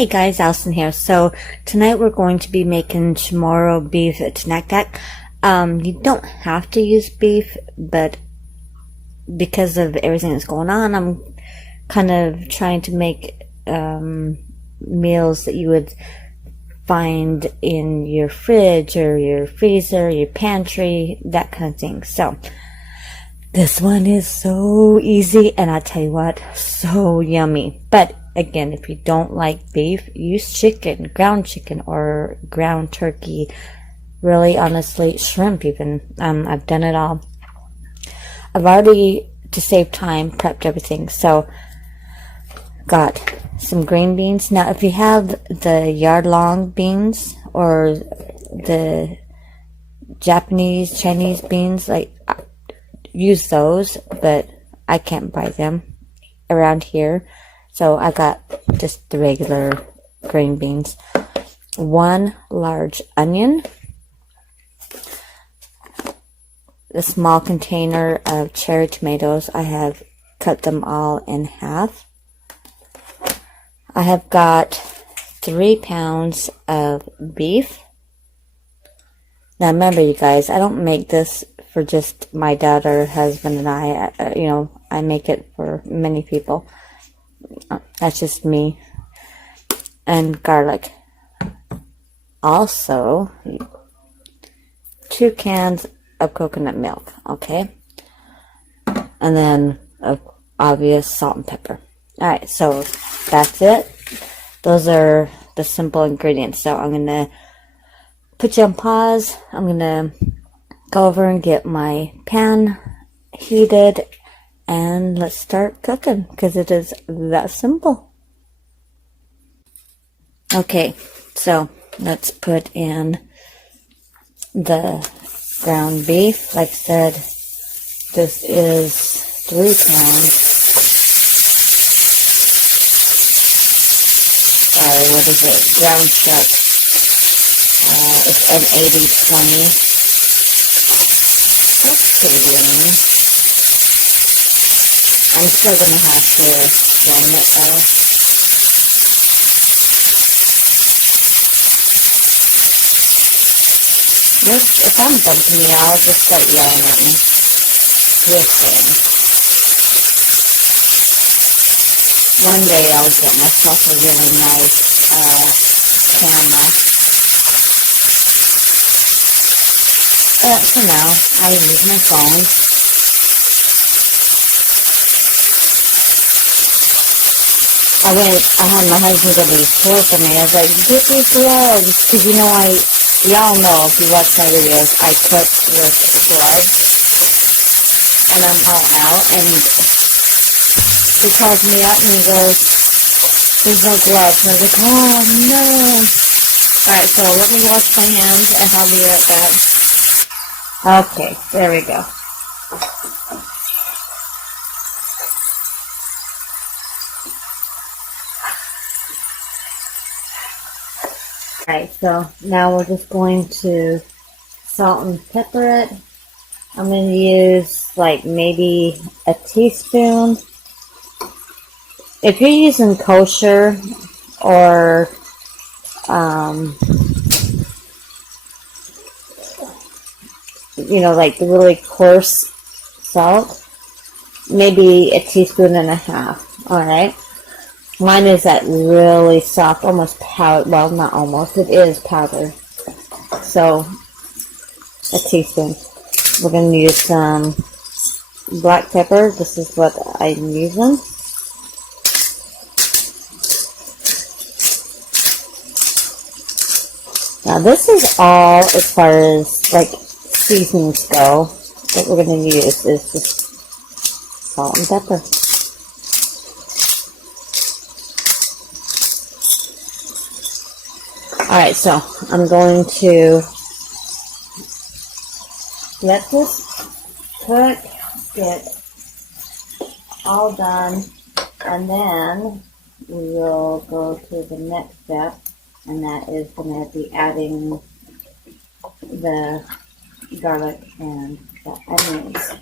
Hey guys, Allison here. So tonight we're going to be making Chamorro beef Tinaktak. You don't have to use beef, but because of everything that's going on, I'm kind of trying to make meals that you would find in your fridge or your freezer, your pantry, that kind of thing. So this one is so easy, and I tell you what, so yummy. But again, if you don't like beef, use chicken, ground chicken, or ground turkey. Really, honestly, shrimp even. I've done it all. I've already, to save time, prepped everything. So, got some green beans. Now, if you have the yard-long beans or the Japanese, Chinese beans, like, use those, but I can't buy them around here. So I got just the regular green beans. 1 large onion. A small container of cherry tomatoes. I have cut them all in half. I have got 3 pounds of beef. Now remember, you guys, I don't make this for just my daughter, husband, and I. I make it for many people. That's just me. And garlic. Also, 2 cans of coconut milk, okay? And then, obvious salt and pepper. Alright, so that's it. Those are the simple ingredients. So I'm going to put you on pause. I'm going to go over and get my pan heated. And let's start cooking, because it is that simple. Okay, so let's put in the ground beef. Like I said, this is 3 pounds. Sorry, what is it? Ground chuck. It's an 80-20. That's pretty lean. I'm still going to have to drain it though. If I'm bumping y'all, just start yelling at me. Just saying. One day I'll get myself a really nice camera. For now, I use my phone. I had my husband get these tools for me. I was like, get these gloves. Because y'all know, if you watch my videos, I cook with gloves. And I'm all out. And he calls me up and he goes, there's no gloves. And I was like, oh no. Alright, so let me wash my hands and I'll be right back. Okay, there we go. Alright, so now we're just going to salt and pepper it. I'm going to use like maybe a teaspoon. If you're using kosher or like the really coarse salt, maybe a teaspoon and a half. Alright. Mine is that really soft, almost powder. Well, not almost. It is powder. So, a teaspoon. We're going to use some black pepper. This is what I'm using. Now, this is all as far as, like, seasonings go. What we're going to use is just salt and pepper. Alright, so I'm going to let this cook, get all done, and then we will go to the next step, and that is going to be adding the garlic and the onions.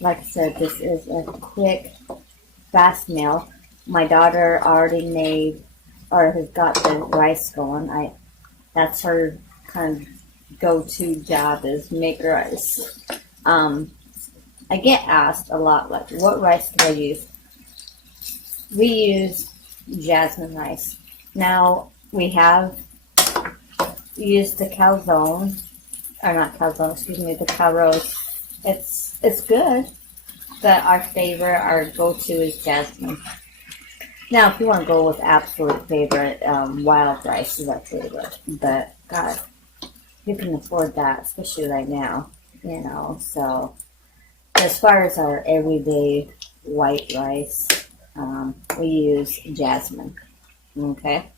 Like I said, this is a quick, fast meal. My daughter already made or has got the rice going. That's her kind of go-to job is make rice. I get asked a lot, like, what rice do I use? We use jasmine rice. Now, we have used the calzone, or not calzone, excuse me, the calrose. It's good, but our favorite, our go-to is jasmine. Now, if you want to go with absolute favorite, wild rice is our favorite. But, God, you can afford that, especially right now, you know. So, as far as our everyday white rice, we use jasmine, okay?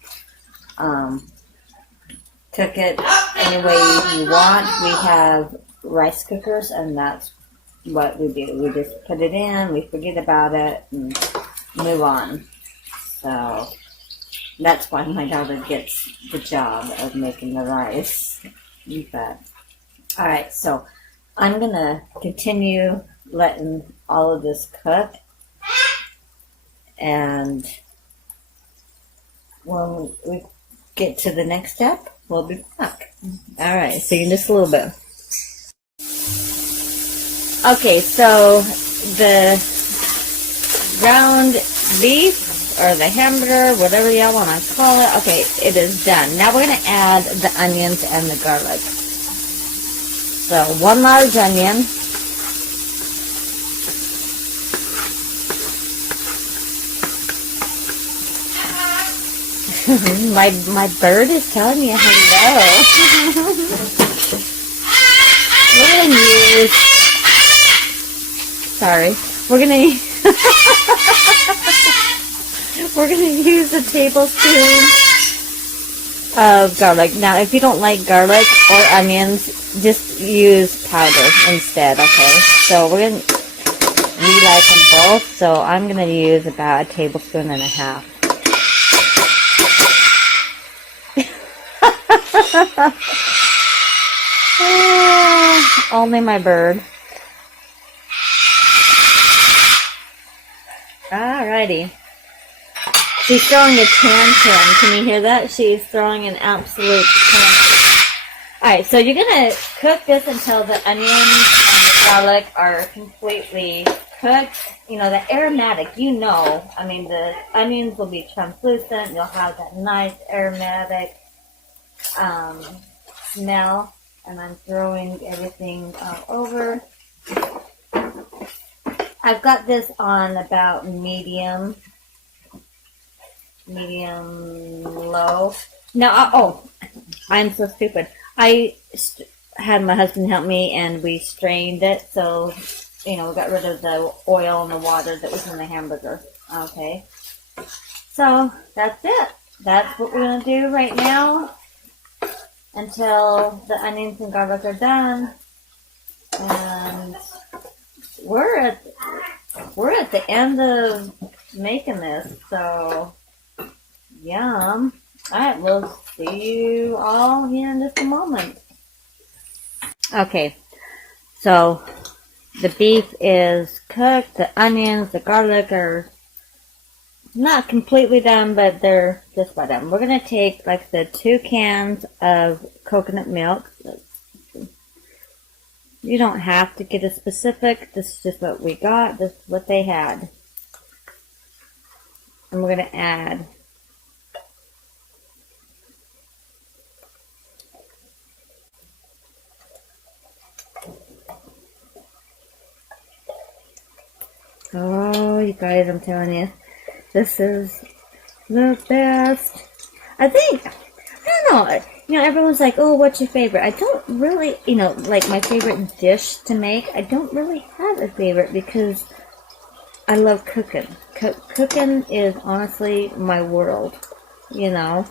Cook it any way you want. We have rice cookers, and that's what we do. We just put it in, we forget about it, and move on. So that's why my daughter gets the job of making the rice. But, alright, so I'm going to continue letting all of this cook. And when we get to the next step, we'll be back. Alright, see you in just a little bit. Okay, so the ground beef, or the hamburger, whatever y'all want to call it, okay, it is done. Now we're going to add the onions and the garlic. So, 1 large onion. my bird is telling me hello. We're going to use... Sorry. We're going to... We're going to use a tablespoon of garlic. Now, if you don't like garlic or onions, just use powder instead, okay? So we like them both, so I'm going to use about a tablespoon and a half. Only my bird. Alrighty. She's throwing a tantrum. Can you hear that? She's throwing an absolute tantrum. Alright, so you're going to cook this until the onions and the garlic are completely cooked. You know, the aromatic, you know. I mean, the onions will be translucent. You'll have that nice aromatic smell. And I'm throwing everything all over. I've got this on about medium low. Now, I'm so stupid. I had my husband help me, and we strained it, so, you know, we got rid of the oil and the water that was in the hamburger. Okay. So, that's it. That's what we're going to do right now until the onions and garlic are done. And we're at the end of making this, so yum. Alright, we'll see you all here in just a moment. Okay, so the beef is cooked, the onions, the garlic are not completely done, but they're just about done. We're going to take, like the 2 cans of coconut milk. You don't have to get a specific. This is just what we got. This is what they had. And we're going to add oh, you guys, I'm telling you, this is the best. I don't know. You know, everyone's like, oh, what's your favorite? I don't really, you know, like my favorite dish to make. I don't really have a favorite because I love cooking. Cooking is honestly my world, you know.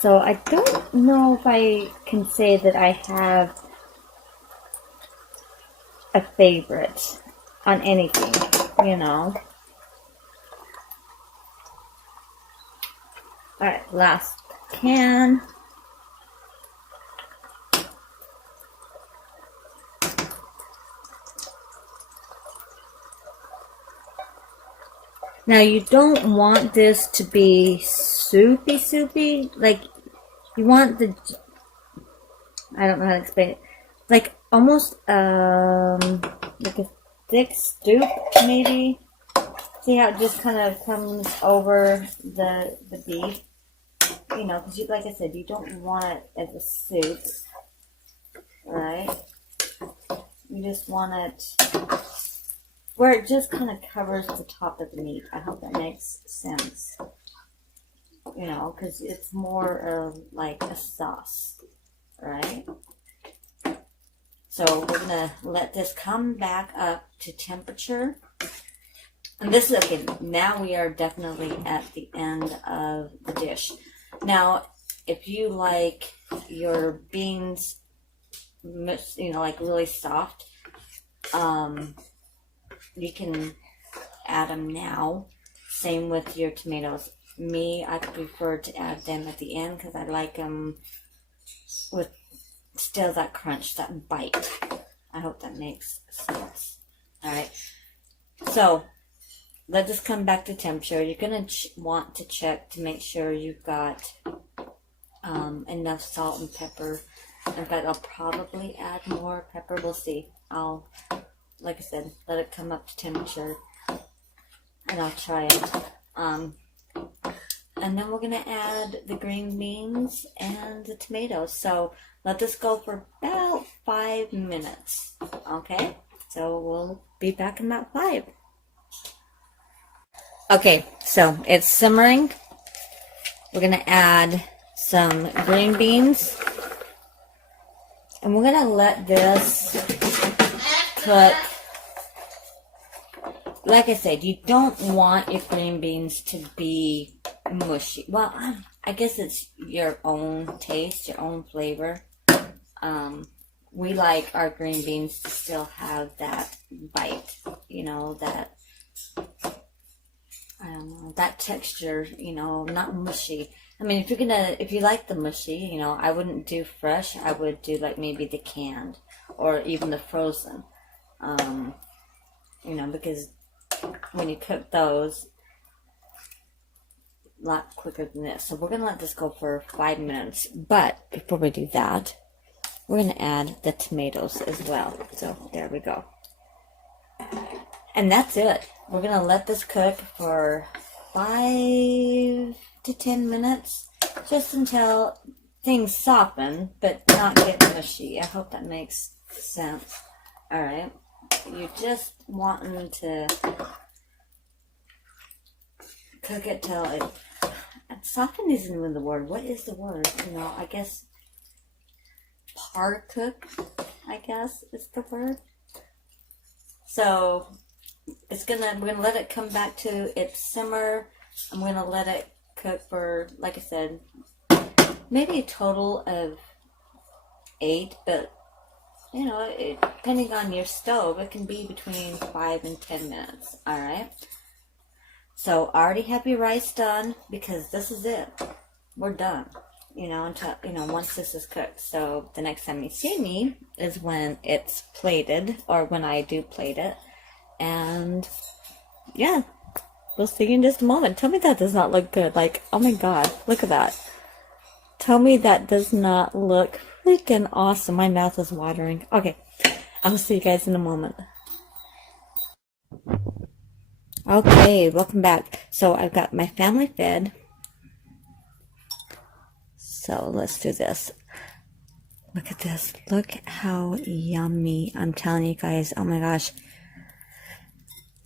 So I don't know if I can say that I have a favorite on anything, you know. Alright, last can. Now, you don't want this to be soupy. Like, you want the, I don't know how to explain it. Like, almost, like a thick soup, maybe. See how it just kind of comes over the beef? You know, because like I said, you don't want it as a soup, right? You just want it where it just kind of covers the top of the meat. I hope that makes sense. You know, because it's more of like a sauce, right? So we're gonna let this come back up to temperature. And this is okay. Now we are definitely at the end of the dish. Now, if you like your beans, you know, like really soft, you can add them now. Same with your tomatoes. Me, I prefer to add them at the end because I like them with still that crunch, that bite. I hope that makes sense. All right. So let this come back to temperature. You're going to want to check to make sure you've got enough salt and pepper. In fact, I'll probably add more pepper. We'll see. I'll, like I said, let it come up to temperature and I'll try it. And then we're going to add the green beans and the tomatoes. So let this go for about 5 minutes. Okay? So we'll be back in about 5. Okay, so it's simmering. We're going to add some green beans. And we're going to let this cook. Like I said, you don't want your green beans to be mushy. Well, I guess it's your own taste, your own flavor. We like our green beans to still have that bite, you know, that, I don't know, that texture, you know, not mushy. I mean, if you like the mushy, you know, I wouldn't do fresh. I would do like maybe the canned or even the frozen. You know, because when you cook those, a lot quicker than this. So we're going to let this go for 5 minutes. But before we do that, we're going to add the tomatoes as well. So there we go. And that's it. We're going to let this cook for 5 to 10 minutes. Just until things soften, but not get mushy. I hope that makes sense. Alright. You just want them to cook it till it... Soften isn't even the word. What is the word? You know, I guess... par cook, I guess is the word. So we're gonna let it come back to its simmer. I'm gonna let it cook for, like I said, maybe a total of 8, but you know, depending on your stove, it can be between 5 and 10 minutes. All right. So I already have your rice done because this is it. We're done. You know, until, you know, once this is cooked. So the next time you see me is when it's plated, or when I do plate it. And yeah, we'll see you in just a moment. Tell me that does not look good. Like, oh my god, look at that. Tell me that does not look freaking awesome. My mouth is watering. Okay, I'll see you guys in a moment. Okay, welcome back. So I've got my family fed. So let's do this. Look at this. Look how yummy. I'm telling you guys. Oh my gosh.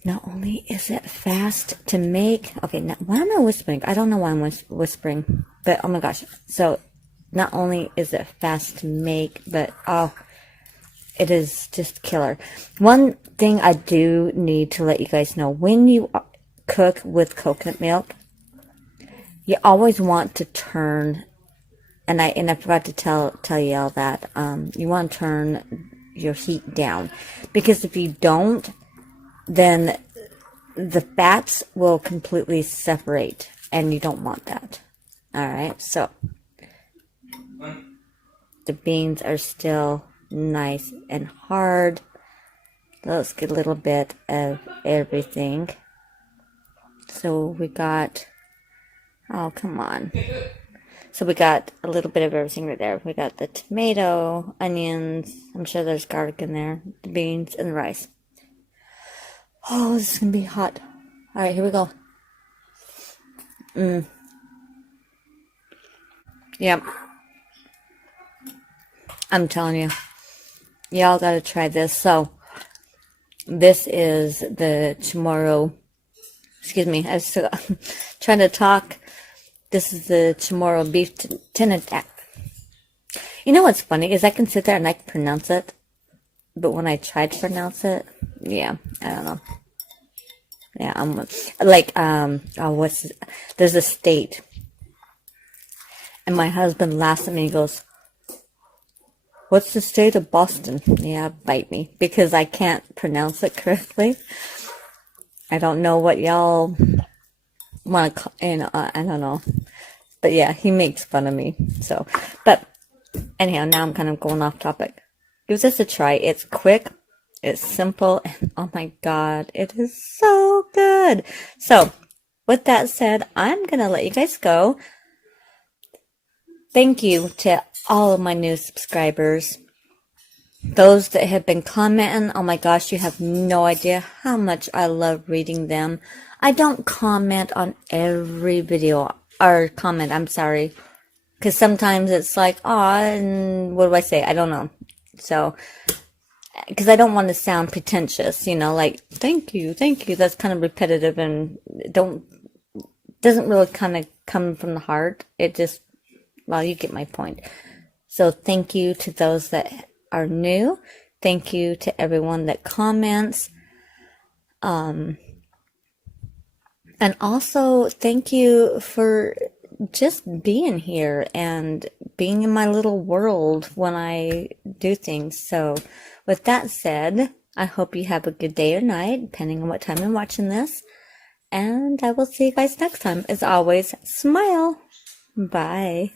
Not only is it fast to make. Okay, now, why am I whispering? I don't know why I'm whispering. But oh my gosh. So not only is it fast to make, but oh, it is just killer. One thing I do need to let you guys know. When you cook with coconut milk, you always want to turn... And I forgot to tell you all that you want to turn your heat down, because if you don't, then the fats will completely separate, and you don't want that. All right, so the beans are still nice and hard. Let's get a little bit of everything. So we got Oh, come on. So we got a little bit of everything right there. We got the tomato, onions. I'm sure there's garlic in there. The beans and the rice. Oh, this is going to be hot. All right, here we go. Yep. I'm telling you. Y'all got to try this. So, this is the Chamorro. Excuse me. I was still trying to talk. This is the Chamorro beef Tinaktak. You know what's funny is I can sit there and I can pronounce it, but when I try to pronounce it, yeah, I don't know. Yeah, I'm like oh, there's a state, and my husband laughs at me and goes, "What's the state of Boston?" Yeah, bite me because I can't pronounce it correctly. I don't know what y'all want to call, I don't know, but yeah, he makes fun of me. So, but anyhow, now I'm kind of going off topic. Give this a try. It's quick, it's simple, and oh my god, it is so good. So, with that said, I'm gonna let you guys go. Thank you to all of my new subscribers. Those that have been commenting, oh my gosh, you have no idea how much I love reading them. I don't comment on every video, or comment, I'm sorry. Because sometimes it's like, aw, and what do I say? I don't know. So, because I don't want to sound pretentious, you know, like, thank you. That's kind of repetitive and doesn't really kind of come from the heart. It just, well, you get my point. So thank you to those that are new. Thank you to everyone that comments. And also thank you for just being here and being in my little world when I do things. So with that said, I hope you have a good day or night, depending on what time you're watching this. And I will see you guys next time. As always, smile. Bye.